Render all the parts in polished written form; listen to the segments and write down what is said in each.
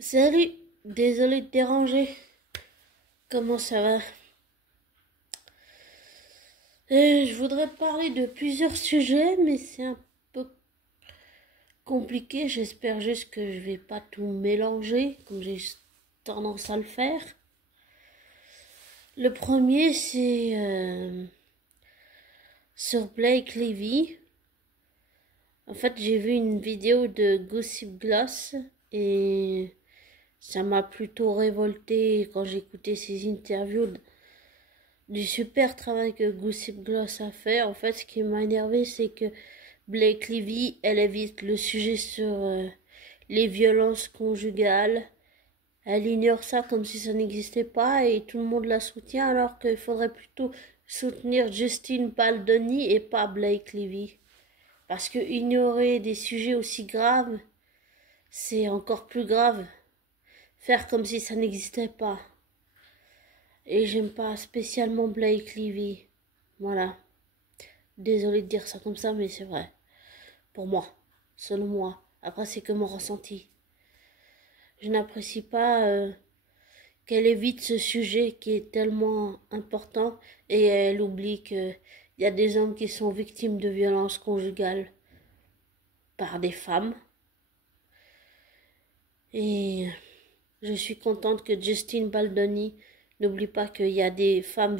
Salut, désolé de te déranger. Comment ça va? Je voudrais te parler de plusieurs sujets, mais c'est un peu compliqué. J'espère juste que je vais pas tout mélanger, comme j'ai tendance à le faire. Le premier, c'est sur Blake Lively. En fait, j'ai vu une vidéo de Gossip Gloss et ça m'a plutôt révolté quand j'écoutais ses interviews du super travail que Gossip Gloss a fait. En fait, ce qui m'a énervé, c'est que Blake Lively, elle évite le sujet sur les violences conjugales. Elle ignore ça comme si ça n'existait pas et tout le monde la soutient alors qu'il faudrait plutôt soutenir Justin Baldoni et pas Blake Lively. Parce que ignorer des sujets aussi graves, c'est encore plus grave. Faire comme si ça n'existait pas. Et j'aime pas spécialement Blake Lively. Voilà. Désolée de dire ça comme ça, mais c'est vrai. Pour moi. Selon moi. Après, c'est que mon ressenti. Je n'apprécie pas qu'elle évite ce sujet qui est tellement important et elle oublie qu'il y a des hommes qui sont victimes de violences conjugales par des femmes. Et je suis contente que Justin Baldoni n'oublie pas qu'il y a des femmes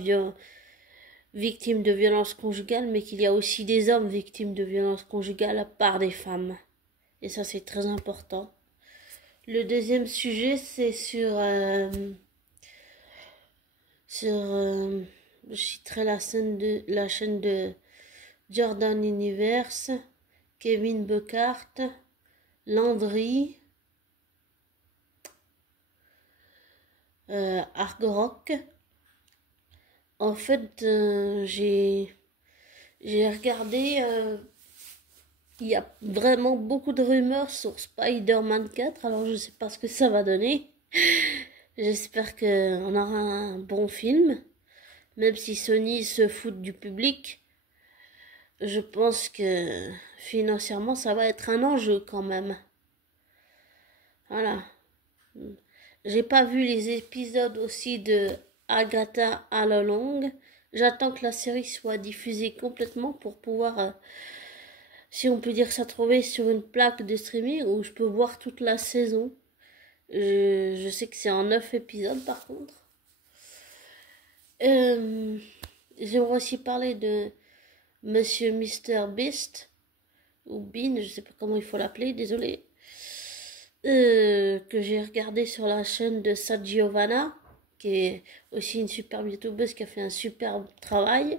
victimes de violences conjugales, mais qu'il y a aussi des hommes victimes de violences conjugales par des femmes. Et ça, c'est très important. Le deuxième sujet, c'est je citerai la chaîne de Jordan Universe, Kevin Buckart, Landry, Argorock. En fait, j'ai regardé, il y a vraiment beaucoup de rumeurs sur Spider-Man 4, alors je sais pas ce que ça va donner. J'espère qu'on aura un bon film, même si Sony se fout du public. Je pense que financièrement, ça va être un enjeu quand même. Voilà. J'ai pas vu les épisodes aussi de Agatha All Along. J'attends que la série soit diffusée complètement pour pouvoir, si on peut dire ça, trouver sur une plaque de streaming où je peux voir toute la saison. Je sais que c'est en 9 épisodes par contre. J'aimerais aussi parler de Monsieur Mister Beast, ou Bean, je sais pas comment il faut l'appeler, désolé. Que j'ai regardé sur la chaîne de Sa Giovanna, qui est aussi une superbe youtubeuse qui a fait un superbe travail,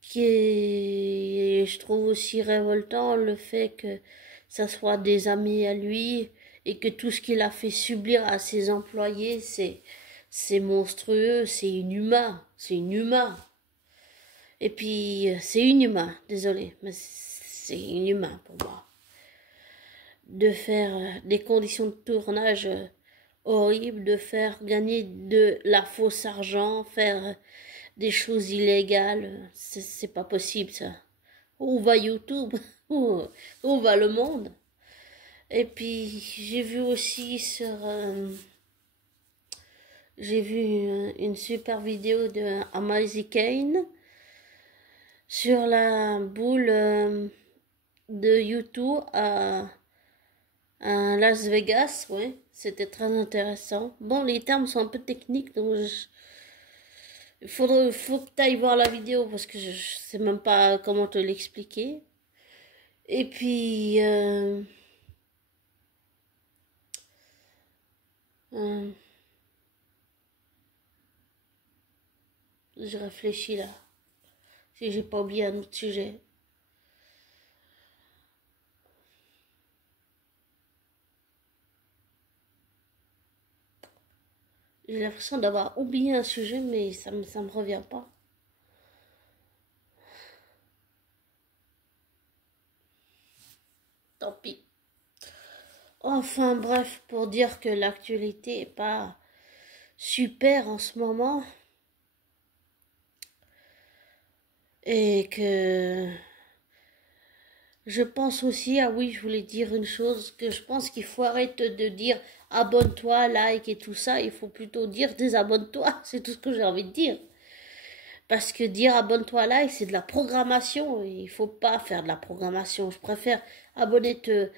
qui est, je trouve aussi révoltant le fait que ça soit des amis à lui et que tout ce qu'il a fait subir à ses employés, c'est monstrueux, c'est inhumain, c'est inhumain. Et puis, c'est inhumain, désolé, mais c'est inhumain pour moi. De faire des conditions de tournage horribles, de faire gagner de la fausse argent, faire des choses illégales, c'est pas possible ça. Où va YouTube? Où va le monde? Et puis j'ai vu aussi j'ai vu une super vidéo de Amazing Kane sur la boule de YouTube à Las Vegas, ouais, c'était très intéressant. Bon, les termes sont un peu techniques, donc faut que tu ailles voir la vidéo parce que je sais même pas comment te l'expliquer. Et puis, euh, je réfléchis là, si j'ai pas oublié un autre sujet. J'ai l'impression d'avoir oublié un sujet, mais ça me revient pas. Tant pis. Enfin bref, pour dire que l'actualité est pas super en ce moment et que Je pense aussi, ah oui, je voulais dire une chose, que je pense qu'il faut arrêter de dire abonne-toi, like et tout ça, il faut plutôt dire désabonne-toi, c'est tout ce que j'ai envie de dire. Parce que dire abonne-toi, like, c'est de la programmation, et il faut pas faire de la programmation. Je préfère abonner te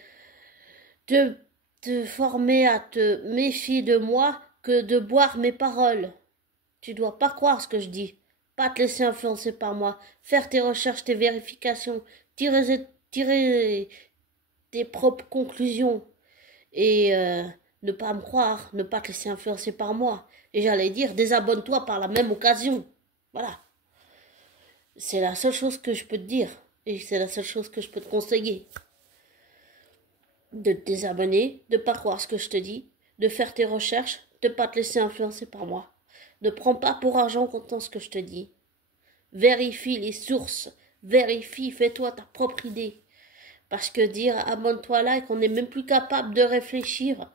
former à te méfier de moi que de boire mes paroles. Tu dois pas croire ce que je dis, pas te laisser influencer par moi, faire tes recherches, tes vérifications, tirer tes propres conclusions et ne pas me croire, ne pas te laisser influencer par moi. Et j'allais dire, désabonne-toi par la même occasion. Voilà. C'est la seule chose que je peux te dire. Et c'est la seule chose que je peux te conseiller. De te désabonner, de pas croire ce que je te dis, de faire tes recherches, de pas te laisser influencer par moi. Ne prends pas pour argent comptant ce que je te dis. Vérifie les sources. Vérifie, fais-toi ta propre idée. Parce que dire abonne-toi là et qu'on n'est même plus capable de réfléchir.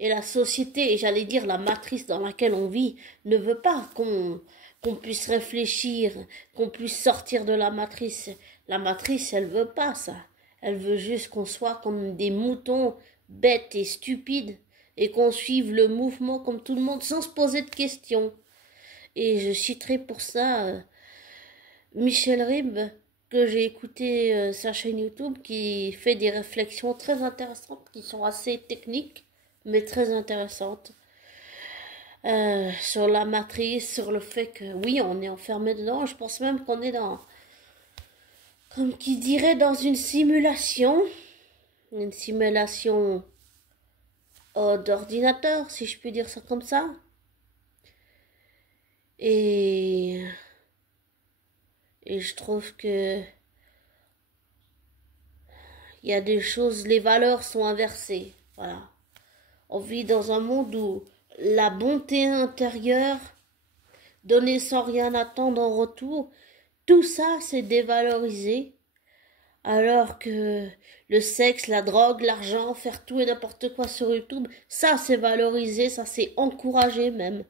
Et la société, et j'allais dire la matrice dans laquelle on vit, ne veut pas qu'on puisse réfléchir, qu'on puisse sortir de la matrice. La matrice, elle veut pas ça. Elle veut juste qu'on soit comme des moutons bêtes et stupides et qu'on suive le mouvement comme tout le monde sans se poser de questions. Et je citerai pour ça Michel Rib, que j'ai écouté sa chaîne YouTube, qui fait des réflexions très intéressantes, qui sont assez techniques, mais très intéressantes. Sur la matrice, sur le fait que oui, on est enfermé dedans. Je pense même qu'on est dans, comme qui dirait, dans une simulation d'ordinateur, si je puis dire ça comme ça. Et je trouve que il y a des choses, les valeurs sont inversées. Voilà. On vit dans un monde où la bonté intérieure, donner sans rien attendre en retour, tout ça c'est dévalorisé. Alors que le sexe, la drogue, l'argent, faire tout et n'importe quoi sur YouTube, ça c'est valorisé, ça c'est encouragé même.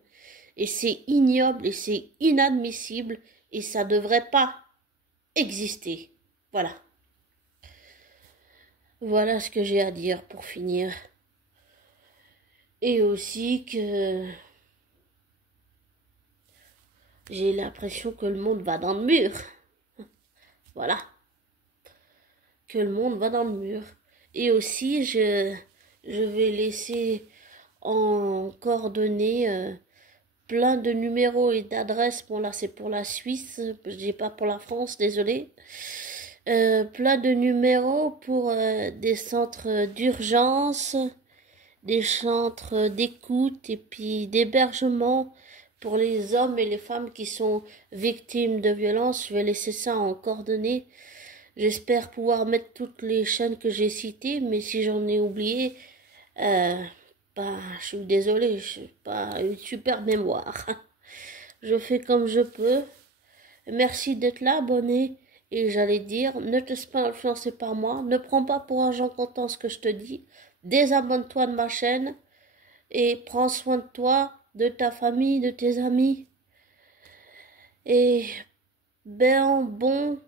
Et c'est ignoble et c'est inadmissible et ça devrait pas exister. Voilà. Voilà ce que j'ai à dire pour finir. Et aussi que j'ai l'impression que le monde va dans le mur. Voilà. Que le monde va dans le mur. Et aussi, je vais laisser en coordonnées plein de numéros et d'adresses. Bon, là, c'est pour la Suisse. Je dis pas pour la France, désolé. Plein de numéros pour des centres d'urgence, des centres d'écoute et puis d'hébergement pour les hommes et les femmes qui sont victimes de violences. Je vais laisser ça en coordonnées. J'espère pouvoir mettre toutes les chaînes que j'ai citées, mais si j'en ai oublié, je suis désolée, je n'ai pas une super mémoire. Je fais comme je peux. Merci d'être là, abonné. Et j'allais dire, ne te laisse pas influencer par moi, ne prends pas pour argent comptant ce que je te dis, désabonne-toi de ma chaîne et prends soin de toi, de ta famille, de tes amis. Et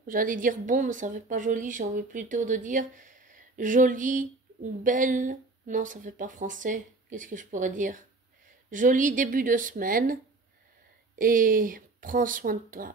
j'allais dire bon, mais ça fait pas joli, j'ai envie plutôt de dire joli ou belle, non ça fait pas français, qu'est-ce que je pourrais dire, joli début de semaine et prends soin de toi.